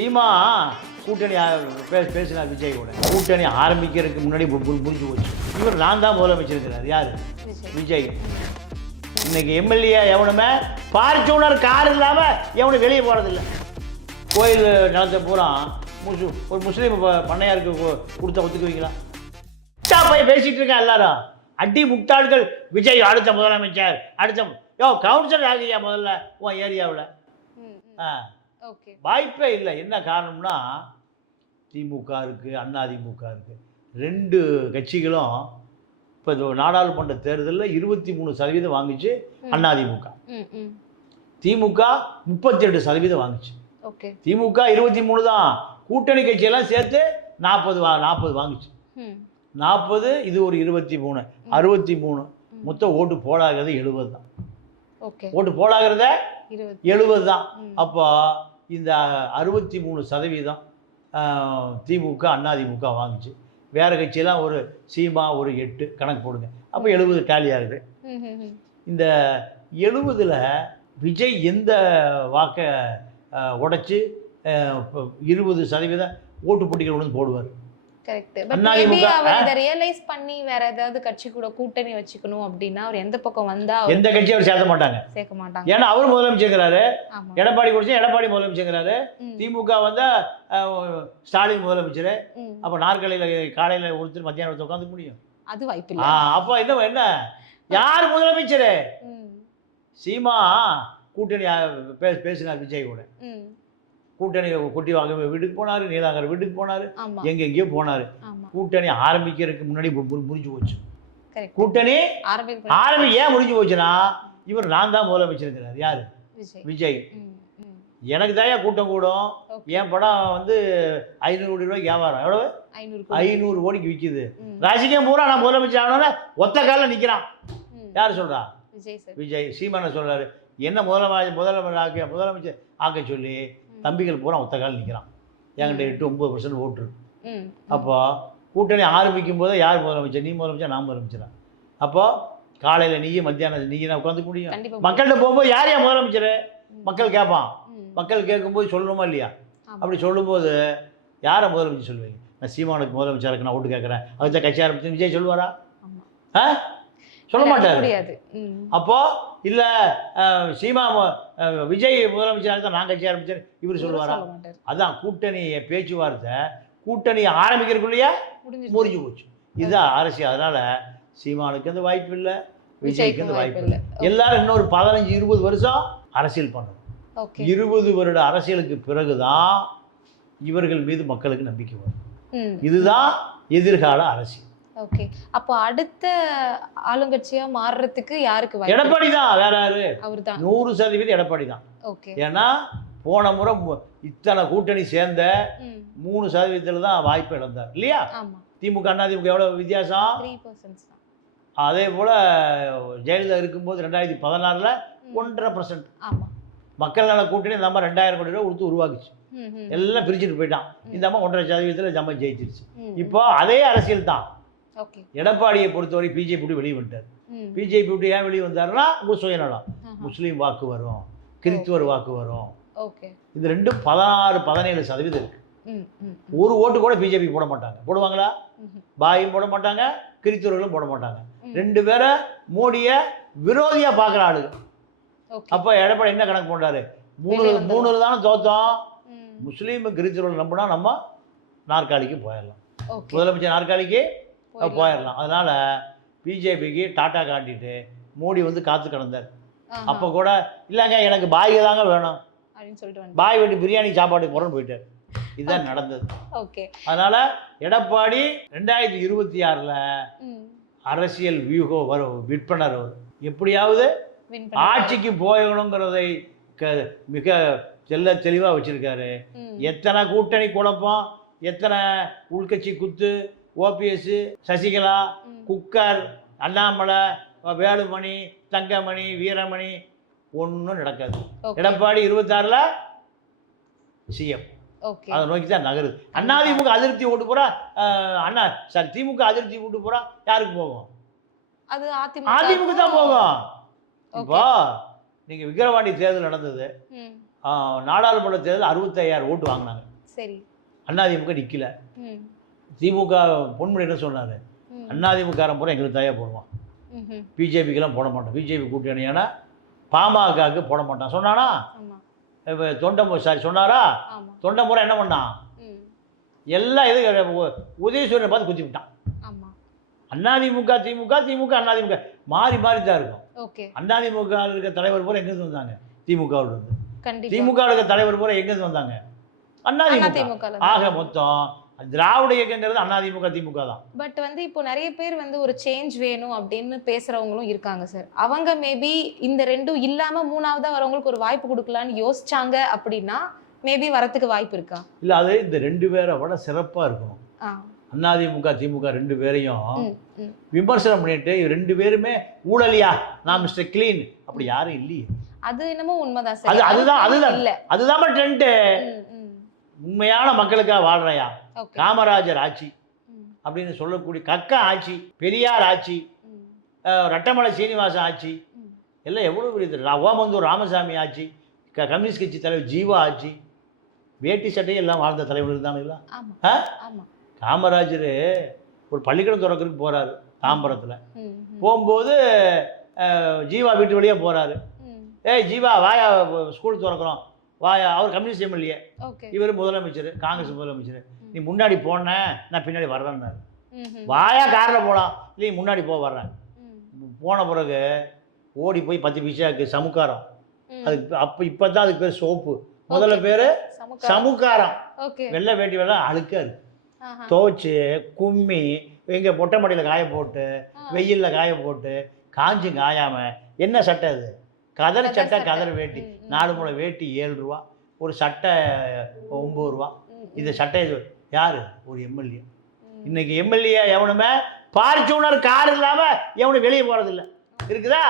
சீமா கூட்டணி ஆ- பே- பேசினார் விஜய் கூட. கூட்டணி ஆரம்பிக்கிறதுக்கு முன்னாடி முடிஞ்சு போச்சு. இவர் நான் தான் முதலமைச்சிருக்கிறார் யார்? விஜய். இன்னைக்கு எம்எல்ஏ எவனுமே ஃபார்ச்சூனர் கார் இல்லாமல் எவனும் வெளியே போகிறதில்ல கோயில் நிலத்தை பூரா முசு ஒரு முஸ்லீம் பண்ணையாருக்கு கொடுத்த ஒத்துக்குவீங்களா முட்டா போய் பேசிட்டு இருக்கான் எல்லாரும். அடி முட்டாள்கள். விஜய் அடுத்த முதலமைச்சர். அடுத்த யோ கவுன்சிலர் ஆகியா முதல்ல? உன் ஏரியாவில். ஆ. வாய்ப்பே இல்லை. என்ன காரணம்னா திமுக இருக்குது அதிமுக இருக்குது ரெண்டு கட்சிகளும் இப்போ இந்த நாடாளுமன்ற தேர்தலில் இருபத்தி மூணு சதவீதம் வாங்குச்சு அதிமுக திமுக முப்பத்தி ரெண்டு சதவீதம் வாங்குச்சு. திமுக இருபத்தி மூணு தான். கூட்டணி கட்சியெல்லாம் சேர்த்து நாற்பது வா நாற்பது வாங்குச்சு. நாற்பது இது ஒரு இருபத்தி மூணு அறுபத்தி மூணு. மொத்தம் ஓட்டு போடாகிறது எழுபது தான். ஓட்டு போடாகிறத எழுபது தான். அப்போ இந்த அறுபத்தி மூணு சதவீதம் திமுக அதிமுக வாங்குச்சு. வேறு கட்சியெல்லாம் ஒரு சீமா ஒரு எட்டு கணக்கு போடுங்க. அப்போ எழுபது டேலி ஆகுது. இந்த எழுபதில் விஜய் எந்த வாக்கை உடைச்சி இருபது சதவீதம் ஓட்டு போட்டிகள் வந்து போடுவார்? ரியலைஸ் பண்ணி வேற ஏதாவது கட்சி கூட கூட்டணி வச்சுக்கணும் அப்படின்னா அவர் எந்த பக்கம் வந்தா எந்த கட்சியும் அவர் சேர்த்த மாட்டாங்க. சேர்க்க மாட்டாங்க. ஏன்னா அவர் முதலமைச்சருங்கிறாரு. ஆமா. எடப்பாடி குடிச்சு எடப்பாடி முதலமைச்சருங்கிறாரு. திமுக வந்து ஸ்டாலின் முதலமைச்சர். அப்போ நாற்காலியில் காலையில் ஒருத்தர் மத்தியானம் உட்காந்துக்க முடியும். அது வாய்ப்பு ஆ இல்ல அப்போ என்ன என்ன? யார் முதலமைச்சர்? சீமா கூட்டணி பேசினார் விஜய் கூட. கூட்டணி குட்டி வாங்க வீட்டுக்கு போனார் நீலாங்கர் வீட்டுக்கு போனார் ஆமா. எங்கெங்கேயோ போனார். கூட்டணி ஆரம்பிக்கிறதுக்கு முன்னாடி முடிஞ்சு போச்சு. கூட்டணி ஆரம்பி ஏன் முடிஞ்சு போச்சுன்னா இவர் நான் தான் முதலமைச்சருங்கிறார் யார்? விஜய். எனக்கு தான் கூட்டம் கூடும். என் படம் வந்து ஐநூறு கோடி ரூபாய்க்கு வியாபாரம். எவ்வளவு? ஐநூறு கோடி. ஐநூறு கோடிக்கு விற்கிது ம், ரசிகம் பூரா நான் முதலமைச்சர் ஆனோன்னே ஒத்த காலில் நிற்கிறான். யார் சொல்றா? விஜய். சீமான சொல்றாரு. என்ன முதலமைச்சர் முதலமைச்சர் ஆக்க முதலமைச்சர் ஆக்க சொல்லி தம்பிகள் பூரா ஒத்த காலில் நிற்கிறான் என்கிட்ட எட்டு ஒம்பது பர்சன்ட் ஓட்டு அப்போ கூட்டணி ஆரம்பிக்கும் போதே யார் முதலமைச்சர்? நீ முதலமைச்சர் நான் முதலமைச்சரா? அப்போ காலையில் நீயும் மத்தியானம் நீ நான் உட்காந்துக்க முடியும். மக்கள்கிட்ட போகும்போது யார் ஏன் முதலமைச்சர்? மக்கள் கேட்பான். மக்கள் கேட்கும்போது சொல்லணுமா இல்லையா. அப்படி சொல்லும்போது யாரை முதலமைச்சர் சொல்லுவீங்க? நான் சீமானுக்கு முதலமைச்சருக்கு நான் ஓட்டு கேட்குறேன். அதுதான் கட்சி ஆரம்பிச்சு விஜய் சொல்லுவாரா. ஆ? சொல்ல மாட்டார். முடியாது. அப்போ இல்லை சீமா விஜய் முதலமைச்சராக தான் நான் கட்சி ஆரம்பிச்சேன் இவர் சொல்லுவாரா? அதான் கூட்டணி பேச்சுவார்த்தை கூட்டணி ஆரம்பிக்கிறதுக்குள்ளேயே. முறிஞ்சு போச்சு. இதுதான் அரசியல். அதனால சீமானுக்கு அந்த வாய்ப்பு இல்லை விஜய்க்கு அந்த வாய்ப்பு இல்லை. எல்லாரும் இன்னொரு பதினஞ்சு இருபது வருஷம் அரசியல் பண்ணணும். இருபது வருட அரசியலுக்கு பிறகுதான் இவர்கள் மீது மக்களுக்கு நம்பிக்கை வரும். இதுதான் எதிர்கால அரசியல். ஓகே அப்போ அடுத்த ஆளுங்கட்சியா மாறுறதுக்கு யாருக்கு வாய்ப்பு? எடப்பாடி தான் வேற யாரு? அவர்தான். நூறு சதவீதம் எடப்பாடி தான் ஓகே ஏன்னா போன முறை இத்தனை கூட்டணி சேர்ந்த மூணு சதவீதத்தில் தான் வாய்ப்பு இழந்தார். இல்லையா? திமுக அதிமுக எவ்வளோ வித்தியாசம்? அதே போல் ஜெயலலிதா இருக்கும்போது ரெண்டாயிரத்தி பதினாறில். ஒன்றரை பர்சன்ட் ஆமா. மக்கள் நல கூட்டணி இந்த அம்மா ரெண்டாயிரம் கோடி ரூபா கொடுத்து உருவாக்குச்சு. எல்லாம் பிரிச்சுட்டு போயிட்டான். இந்த அம்மா ஒன்றரை சதவீதத்தில் இந்த அம்மா ஜெயிச்சிருச்சு. இப்போ அதே அரசியல் தான் எடப்பாடியை பொறுத்தவரை பிஜேபி விட்டு வெளியே வந்துட்டார். பிஜேபி விட்டு ஏன் வெளியே வந்தாருன்னா உங்க சுயநலம். முஸ்லீம் வாக்கு வரும் கிறிஸ்துவர் வாக்கு வரும். இது ரெண்டும் பதினாறு பதினேழு சதவீதம் இருக்கு. ஒரு ஓட்டு கூட பிஜேபி போட மாட்டாங்க. போடுவாங்களா? பாயும் போட மாட்டாங்க கிறிஸ்தவர்களும் போட மாட்டாங்க. ரெண்டு பேரை மோடியை விரோதியாக பார்க்குற ஓகே. அப்போ எடப்பாடி என்ன கணக்கு போட்டாரு? மூணு. மூணுல தானே தோத்தோம். முஸ்லீம் கிறிஸ்தவர்கள் நம்பினா நம்ம நாற்காலிக்கு போயிடலாம். முதலமைச்சர் நாற்காலிக்கு போயிடலாம். அதனால பிஜேபிக்கு டாட்டா காட்டிட்டு மோடி வந்து காத்து கிடந்தார். அப்போ கூட இல்லைங்க எனக்கு பாய் தாங்க வேணும். பாய் வெட்டி பிரியாணி சாப்பாடு போகிறோன்னு போயிட்டார். இதுதான் நடந்தது. ஓகே. அதனால எடப்பாடி ரெண்டாயிரத்தி இருபத்தி ஆறில் அரசியல் வியூகம் வரும் விற்பனர் அவர். எப்படியாவது ஆட்சிக்கு போயணுங்கிறதை க மிக தெல்ல தெளிவாக வச்சுருக்காரு. எத்தனை கூட்டணி குழப்பம் எத்தனை உள்கட்சி குத்து ஓபிஎஸ் சசிகலா. குக்கர் அண்ணாமலை வேலுமணி தங்கமணி வீரமணி ஒன்றும் நடக்காது. எடப்பாடி இருபத்தாறில் சிஎம். அதை நோக்கி தான் நகருது. அதிமுக அதிருப்தி ஓட்டு போகிறா அண்ணா சாரி திமுக அதிருப்தி ஓட்டு போகிறா யாருக்கு போகும்? அது அதிமுக அதிமுக தான் போகும். இப்போ நீங்கள் விக்கிரவாண்டி தேர்தல் நடந்தது. நாடாளுமன்ற தேர்தல் அறுபத்தையாயிரம் ஓட்டு வாங்கினாங்க. சரி. அதிமுக நிற்கல திமுக பொன்முடி என்ன சொன்னார்? ம். அதிமுகாரன் பூரா எங்களுக்கு தாயா போடுவான். பிஜேபிக்கெல்லாம் போட மாட்டோம் பிஜேபி கூட்டணி ஏன்னா பாமகவுக்கு போட மாட்டான். சொன்னானா? இப்போ தொண்டை சாரி சொன்னாரா? தொண்டை முறை என்ன பண்ணான்? ம். எல்லாம் இது உதயசூரியனை பார்த்து குத்தி விட்டான். ஆமா. அதிமுக திமுக திமுக அதிமுக மாறி மாறி தான் இருக்கும். அதிமுக ல இருக்க தலைவர் பூரா எங்கேருந்து வந்தாங்க? திமுகவில் இருந்து. திமுக இருக்க தலைவர் பூரா எங்கேருந்து வந்தாங்க? அதிமுக ஆக மொத்தம் திராவிட இயக்கங்கிறது அதிமுக திமுக தான். பட் வந்து இப்போ நிறைய பேர் வந்து ஒரு சேஞ்ச் வேணும் அப்படின்னு பேசுறவங்களும் இருக்காங்க சார் அவங்க மேபி இந்த ரெண்டும் இல்லாம மூணாவதா வரவங்களுக்கு ஒரு வாய்ப்பு கொடுக்கலான்னு யோசிச்சாங்க அப்படின்னா மேபி வரத்துக்கு வாய்ப்பு இருக்கா? இல்லை அது இந்த ரெண்டு பேரை விட சிறப்பாக இருக்கணும். ஆ. அதிமுக திமுக ரெண்டு பேரையும் விமர்சனம் பண்ணிட்டு ரெண்டு பேருமே ஊழலியா நான் மிஸ்டர் கிளீன் அப்படி யாரும் இல்லையே. அது என்னமோ உண்மைதான் சார் அதுதான் அதுதான். இல்ல. அதுதான் ட்ரெண்டு உண்மையான மக்களுக்காக வாழ்றையா? காமராஜர் ஆட்சி அப்படின்னு சொல்லக்கூடிய கக்கா ஆட்சி பெரியார் ஆட்சி ரட்டமலை சீனிவாசன் ஆட்சி எல்லாம் எவ்வளோ பெரிய ஓமந்தூர் ராமசாமி ஆட்சி க கம்யூனிஸ்ட் கட்சி தலைவர் ஜீவா ஆட்சி வேட்டி சட்டையும் எல்லாம் வாழ்ந்த தலைவர் இருந்தானுங்களா ஆமா ஆ? ஆமா. காமராஜர் ஒரு பள்ளிக்கூடம் திறக்கிறதுக்கு போகிறாரு தாம்பரத்தில். போகும்போது ஜீவா வீட்டு வழியாக போகிறாரு ஏய் ஜீவா வாயா ஸ்கூல் திறக்கிறோம் வாயா அவர் கம்யூனிஸ்ட் எம்எல்ஏ. இவர் முதலமைச்சர் காங்கிரஸ் முதலமைச்சர். நீ முன்னாடி போன நான் பின்னாடி ம் வாயா காரில் போகலாம் இல்லை முன்னாடி போக வர்றேன். போன பிறகு ஓடி போய் பத்து பைசாக்கு சமுக்காரம். அதுக்கு அப்போ இப்போ தான் அதுக்கு பேர் சோப்பு. முதல்ல பேர் சமுக்கா சமுக்காரம். வெள்ளை வேட்டி வெள்ளை அழுக்கா இருக்கு துவைச்சு கும்மி எங்கே மொட்டை மாடியில் காய போட்டு. வெயிலில் காய போட்டு காஞ்சும் காயாம என்ன சட்டை அது? கதர் சட்டை. கதர் வேட்டி. நாலு மூளை வேட்டி ஏழு ரூபா. ஒரு சட்டை ஒம்பது ரூபா. இந்த சட்டை இது யாரு? ஒரு எம்எல்ஏ. இன்னைக்கு எம்எல்ஏ எவனுமே பார்ச்சூனர் கார் இல்லாம எவனும் வெளியே போறதில்ல. இருக்குதா?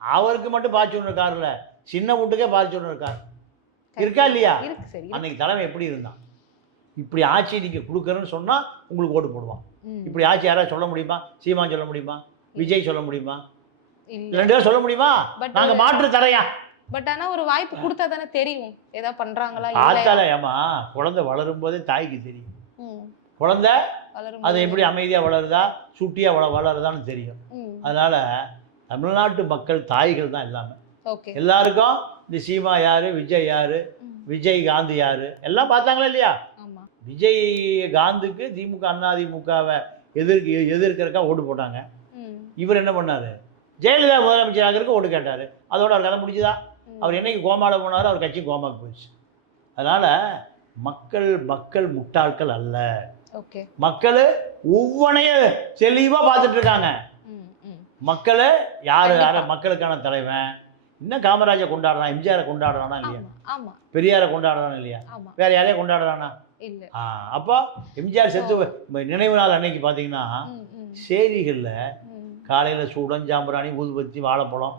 அவருக்கு மட்டும் பார்ச்சூனர் கார் இல்ல. சின்ன வீட்டுக்கே பார்ச்சூனர் கார். இருக்கா இல்லையா? அன்னைக்கு தலைமை எப்படி இருந்தான்? இப்படி ஆட்சி நீங்க கொடுக்கறன்னு சொன்னா உங்களுக்கு ஓட்டு போடுவான். இப்படி ஆட்சி யாராவது சொல்ல முடியுமா? சீமான் சொல்ல முடியுமா? விஜய் சொல்ல முடியுமா? ரெண்டு பேரும் சொல்ல முடியுமா? But நாங்க மாற்று தரையா? பட் ஆனா ஒரு வாய்ப்பு கொடுத்தா தானே தெரியும் ஏதாவது பண்றாங்களா ஆத்தால ஏமா குழந்தை வளரும் போதே தாய்க்கு தெரியும். குழந்தை அது. எப்படி அமைதியா வளருதா சுட்டியா வள வளருதான்னு தெரியும். அதனால தமிழ்நாட்டு மக்கள் தாய்கள் தான் எல்லாமே எல்லாருக்கும் இந்த சீமா யாரு விஜய் யாரு. விஜய் காந்தி யாரு எல்லாம் பார்த்தாங்களா இல்லையா விஜய் காந்துக்கு திமுக அண்ணா திமுகவை எதிர்க்கு எதிர்க்கிறக்கா ஓட்டு போட்டாங்க. இவர் என்ன பண்ணாரு ஜெயலலிதா முதலமைச்சர் ஆகிறதுக்கு ஓட்டு கேட்டாரு அதோட அவர் கதை முடிஞ்சுதா. அவர் என்னைக்கு கோமால போனாரோ அவர் கட்சி கோமாக்கு போயிடுச்சு. அதனால மக்கள் மக்கள் முட்டாள்கள் அல்ல. ஓகே. மக்கள் ஒவ்வொன்றையும் தெளிவா பார்த்துட்டு இருக்காங்க. மக்கள் யார். யார? மக்களுக்கான தலைவன். இன்னும் காமராஜை கொண்டாடுறான் எம்ஜிஆரை கொண்டாடுறானா இல்லையா? பெரியாரை கொண்டாடுறானா இல்லையா? வேற யாரையும் கொண்டாடுறானா? ஆ அப்போ எம்ஜிஆர் செத்து நினைவு நாள் அன்னைக்கு பார்த்தீங்கன்னா ம். காலையில் சூடம் ஜாம்பராணி ஊதுபத்தி வாழைப்பழம்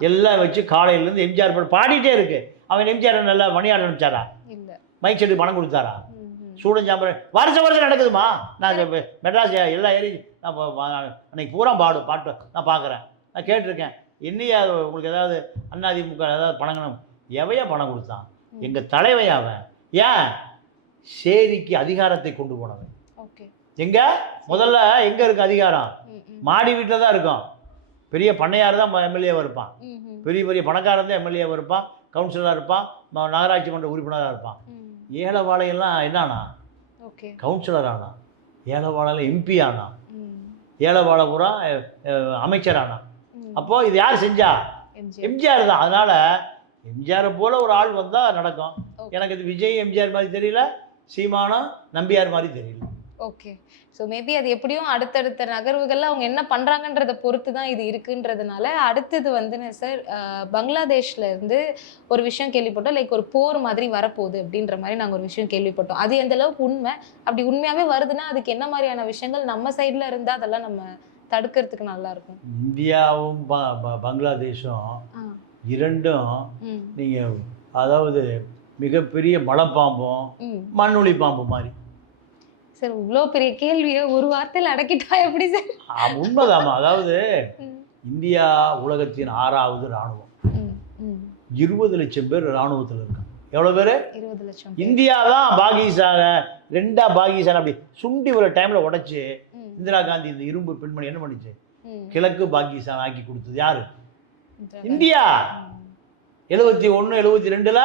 எல்லாம் வச்சு காலையிலேருந்து எம்ஜிஆர் பாட்டு பாடிட்டே இருக்கு. அவன் எம்ஜிஆர் நல்லா மணியாட அனுப்பிச்சாரா? இல்ல. மைக் செட்டு பணம் கொடுத்தாரா? ம். ம். சூடம் ஜாம்பராணி வருஷம் வருஷம் நடக்குதுமா நான் மெட்ராஸ் எல்லா ஏரி நான் அன்னைக்கு பூரா பாடும் பாட்டு நான் பார்க்குறேன் நான் கேட்டிருக்கேன். என்னையா உங்களுக்கு ஏதாவது அதிமுக ஏதாவது பணங்கணும் எவையா பணம் கொடுத்தான். எங்கள் தலைவன் அவன். ஏன்? சேரிக்கு அதிகாரத்தை கொண்டு போனவன். எங்க? முதல்ல எங்க இருக்கு அதிகாரம். மாடி வீட்டில் தான் இருக்கும். பெரிய பண்ணையார் தான் எம்எல்ஏவாக இருப்பான். பெரிய பெரிய பணக்காரன் தான் எம்எல்ஏவாக இருப்பான். கவுன்சிலராக இருப்பான். நகராட்சி மன்ற உறுப்பினராக இருப்பான். ஏழை வாழையெல்லாம் என்னானா? கவுன்சிலர் ஆனான் ஏழை வாழையில் எம்பி ஆனான் ம். ஏழை வாழை பூரா அமைச்சர் ஆனான் ம். அப்போ இது யார் செஞ்சா? எம்ஜிஆர். தான். அதனால எம்ஜிஆரை போல ஒரு ஆள் வந்தால் நடக்கும். எனக்கு இது விஜய் எம்ஜிஆர் மாதிரி தெரியல. சீமானம் நம்பியார் மாதிரி தெரியல. ஓகே ஸோ மேபி அது எப்படியும் அடுத்தடுத்த நகர்வுகள்ல அவங்க என்ன பண்றாங்கன்றத பொறுத்து தான் இது இருக்குன்றதுனால அடுத்தது வந்து சார் பங்களாதேஷ்ல இருந்து ஒரு விஷயம் கேள்விப்பட்டோம். லைக் ஒரு போர் மாதிரி வரப்போகுது அப்படின்ற மாதிரி நாங்க ஒரு விஷயம் கேள்விப்பட்டோம். அது எந்த அளவுக்கு உண்மை? அப்படி உண்மையாவே வருதுன்னா அதுக்கு என்ன மாதிரியான விஷயங்கள் நம்ம சைடுல இருந்தா அதெல்லாம் நம்ம தடுக்கிறதுக்கு நல்லா இருக்கும் இந்தியாவும் பங்களாதேஷும். இரண்டும் நீங்கள் அதாவது மிகப்பெரிய மலைப்பாம்பும் மண்ணுளி பாம்பு மாதிரி. சார் இவ்வளோ பெரிய கேள்வியை ஒரு வார்த்தையில அடக்கிட்டா எப்படி சார்? ஆ, உண்மைதாம்மா. அதாவது இந்தியா உலகத்தின் ஆறாவது இராணுவம். ம், ம், இருபது லட்சம் பேர் இராணுவத்தில் இருக்காங்க. எவ்வளோ பேர்? இருபது லட்சம் இந்தியா தான் பாகிஸ்தானை ரெண்டா பாகிஸ்தான் அப்படி சுண்டி ஒரு டைமில் உடைச்சு இந்திரா காந்தி இந்த இரும்பு பெண்மணி என்ன பண்ணுச்சு. கிழக்கு பாகிஸ்தான் ஆக்கி கொடுத்தது யாரு? இந்தியா. எழுபத்தி ஒன்று எழுபத்தி ரெண்டில்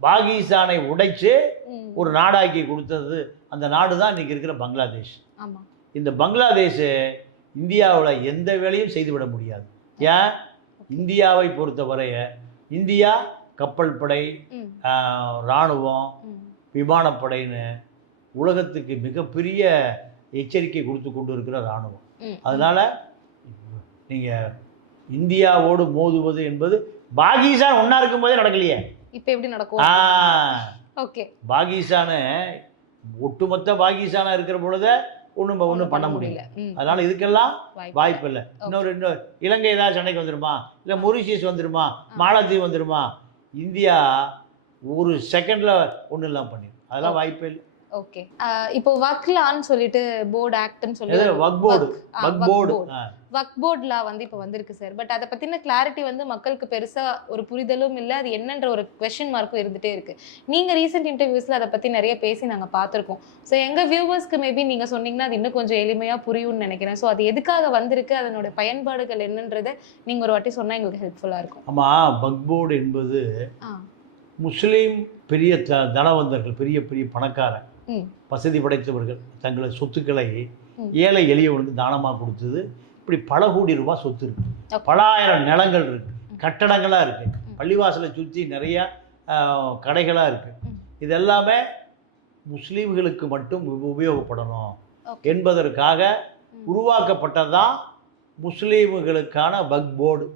பாகிஸ்தானை உடைச்சு. ஒரு நாடாக்கி கொடுத்தது அந்த நாடு தான் இன்னைக்கு இருக்கிற பங்களாதேஷ். இந்த பங்களாதேஷ் இந்தியாவில் எந்த வேலையும் செய்துவிட முடியாது. ஏன்? இந்தியாவை பொறுத்தவரைய இந்தியா கப்பல் படை இராணுவம். விமானப்படைன்னு உலகத்துக்கு மிகப்பெரிய எச்சரிக்கை கொடுத்து கொண்டு இருக்கிற இராணுவம் அதனால் நீங்கள் இந்தியாவோடு மோதுவது என்பது பாகிஸ்தான் ஒன்றா இருக்கும்போதே நடக்கலையே. இப்ப எப்படி நடக்கும்? ஆ. ஓகே. பாகிஸ்தானு ஒட்டுமொத்த பாகிஸ்தானா இருக்கிற பொழுது ஒன்றும் ஒன்றும் பண்ண முடியல. அதனால இதுக்கெல்லாம் வாய்ப்பு இல்லை. இன்னொரு இன்னொரு இலங்கை ஏதாவது சண்டைக்கு வந்துருமா? இல்லை மொரிஷியஸ் வந்துருமா? மாலத்தீவு வந்துருமா? இந்தியா ஒரு செகண்ட்ல ஒன்றும் இல்லாம பண்ணிடும் அதெல்லாம் வாய்ப்பே இல்லை. ஓகே. இப்போ வக்லான்னு சொல்லிட்டு போர்டு ஆக்ட்னு சொல்லி வக் போர்டு வக்- போர்டு. வக் போர்ட் லா வந்து இப்போ வந்திருக்கு சார் பட் அதை பத்தின கிளாரிட்டி வந்து மக்களுக்கு பெருசா ஒரு புரிதலும் இல்லை. அது என்னன்ற ஒரு கொஸ்டின் மார்க்கும் இருந்துட்டே இருக்கு. நீங்க ரீசெண்ட் இன்டர்வியூஸ்ல அதை பத்தி நிறைய பேசி நாங்க பார்த்திருக்கோம். ஸோ எங்க வியூவர்ஸ்க்கு மேபி நீங்க சொன்னீங்கன்னா அது இன்னும் கொஞ்சம் எளிமையா புரியும்னு நினைக்கிறேன். ஸோ அது எதுக்காக வந்திருக்கு? அதனோட பயன்பாடுகள் என்னன்றதை நீங்க ஒரு வாட்டி சொன்னா எங்களுக்கு ஹெல்ப்ஃபுல்லா இருக்கும். ஆமா வக் போர்டு என்பது முஸ்லீம் பெரிய த தனவந்தர்கள் பெரிய பெரிய பணக்காரன் வசதி படைத்தவர்கள் தங்களது சொத்துக்களை. ஏழை எளியவனுக்கு தானமாக கொடுத்தது. இப்படி பல கோடி ரூபாய் சொத்து இருக்கு Okay. பல ஆயிரம் நிலங்கள் இருக்கு ம். கட்டடங்களாக இருக்கு ம். பள்ளிவாசலை சுற்றி நிறைய கடைகளாக இருக்கு ம். இது எல்லாமே முஸ்லீம்களுக்கு மட்டும் உப- உபயோகப்படணும் என்பதற்காக ம். உருவாக்கப்பட்டதான் முஸ்லீம்களுக்கான பக் போர்டு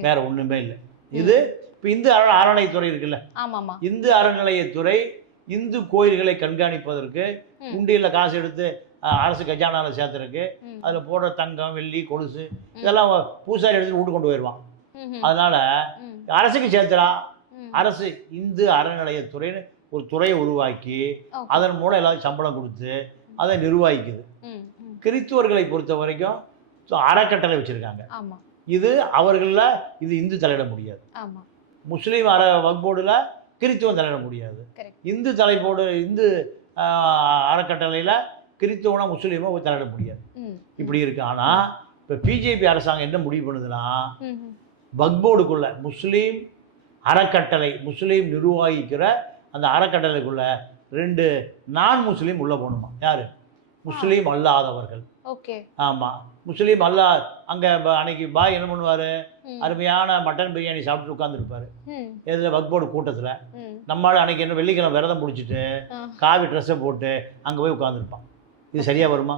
வேற ஒண்ணுமே இல்லை இது இப்போ இந்து அற அறநிலைத்துறை இருக்குல்ல இந்து அறநிலையத்துறை இந்து கோயில்களை கண்காணிப்பதற்கு ம். உண்டியலில் காசு எடுத்து அரசு கஜானாவில் சேர்த்துருக்கு. அதில் போடுற தங்கம் வெள்ளி கொலுசு இதெல்லாம் பூசாரி எடுத்து வீட்டு கொண்டு போயிடுவான் அதனால அரசுக்கு சேர்த்துறா. அரசு இந்து அறநிலையத்துறைன்னு ஒரு துறையை உருவாக்கி. அதன் மூலம் எல்லாரும் சம்பளம் கொடுத்து அதை நிர்வகிக்குது. கிறித்துவர்களை பொறுத்த வரைக்கும் அறக்கட்டளை வச்சுருக்காங்க. இது அவர்களில் இது இந்து தலையிட முடியாது. முஸ்லீம் அற வக்போர்டில் கிறித்துவம் தலையிட முடியாது. இந்து தலைப்போடு இந்து அறக்கட்டளையில் கிறித்துவனா முஸ்லீமோ தலையிட முடியாது. இப்படி இருக்கு. ஆனால் இப்போ பிஜேபி அரசாங்கம் என்ன முடிவு பண்ணுதுன்னா. வக்போர்டுக்குள்ள முஸ்லீம் அறக்கட்டளை முஸ்லீம் நிர்வகிக்கிற அந்த அறக்கட்டளைக்குள்ள ரெண்டு நான் முஸ்லீம் உள்ளே போகணுமா? யார்? முஸ்லீம் அல்லாதவர்கள். ஓகே. ஆமாம் முஸ்லீம் அல்லா அங்கே அன்னைக்கு பாய் என்ன பண்ணுவார்? அருமையான மட்டன் பிரியாணி சாப்பிட்டு உட்காந்துருப்பாரு ம், இதில் வக்போர்டு கூட்டத்தில். நம்மளால் அன்னைக்கு என்ன வெள்ளிக்கிழமை விரதம் பிடிச்சிட்டு. காவி ட்ரெஸ்ஸை போட்டு அங்கே போய் உட்காந்துருப்பான் இது சரியா வருமா.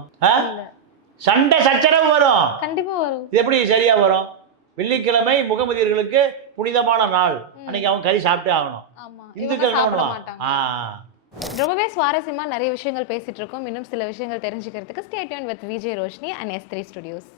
சண்டை சச்சரவு வரும். கண்டிப்பா வரும். இது எப்படி சரியா வரும்? வெள்ளிக்கிழமை முகமதியர்களுக்கு புனிதமான நாள். அன்னைக்கு அவன் கறி சாப்பிட்டே ஆகணும். இந்துக்கள் ரொம்பவே சுவாரஸ்யமா நிறைய விஷயங்கள் பேசிட்டு இருக்கோம். இன்னும் சில விஷயங்கள் தெரிஞ்சுக்கிறதுக்கு stay tuned with Vijay Roshini and S three studios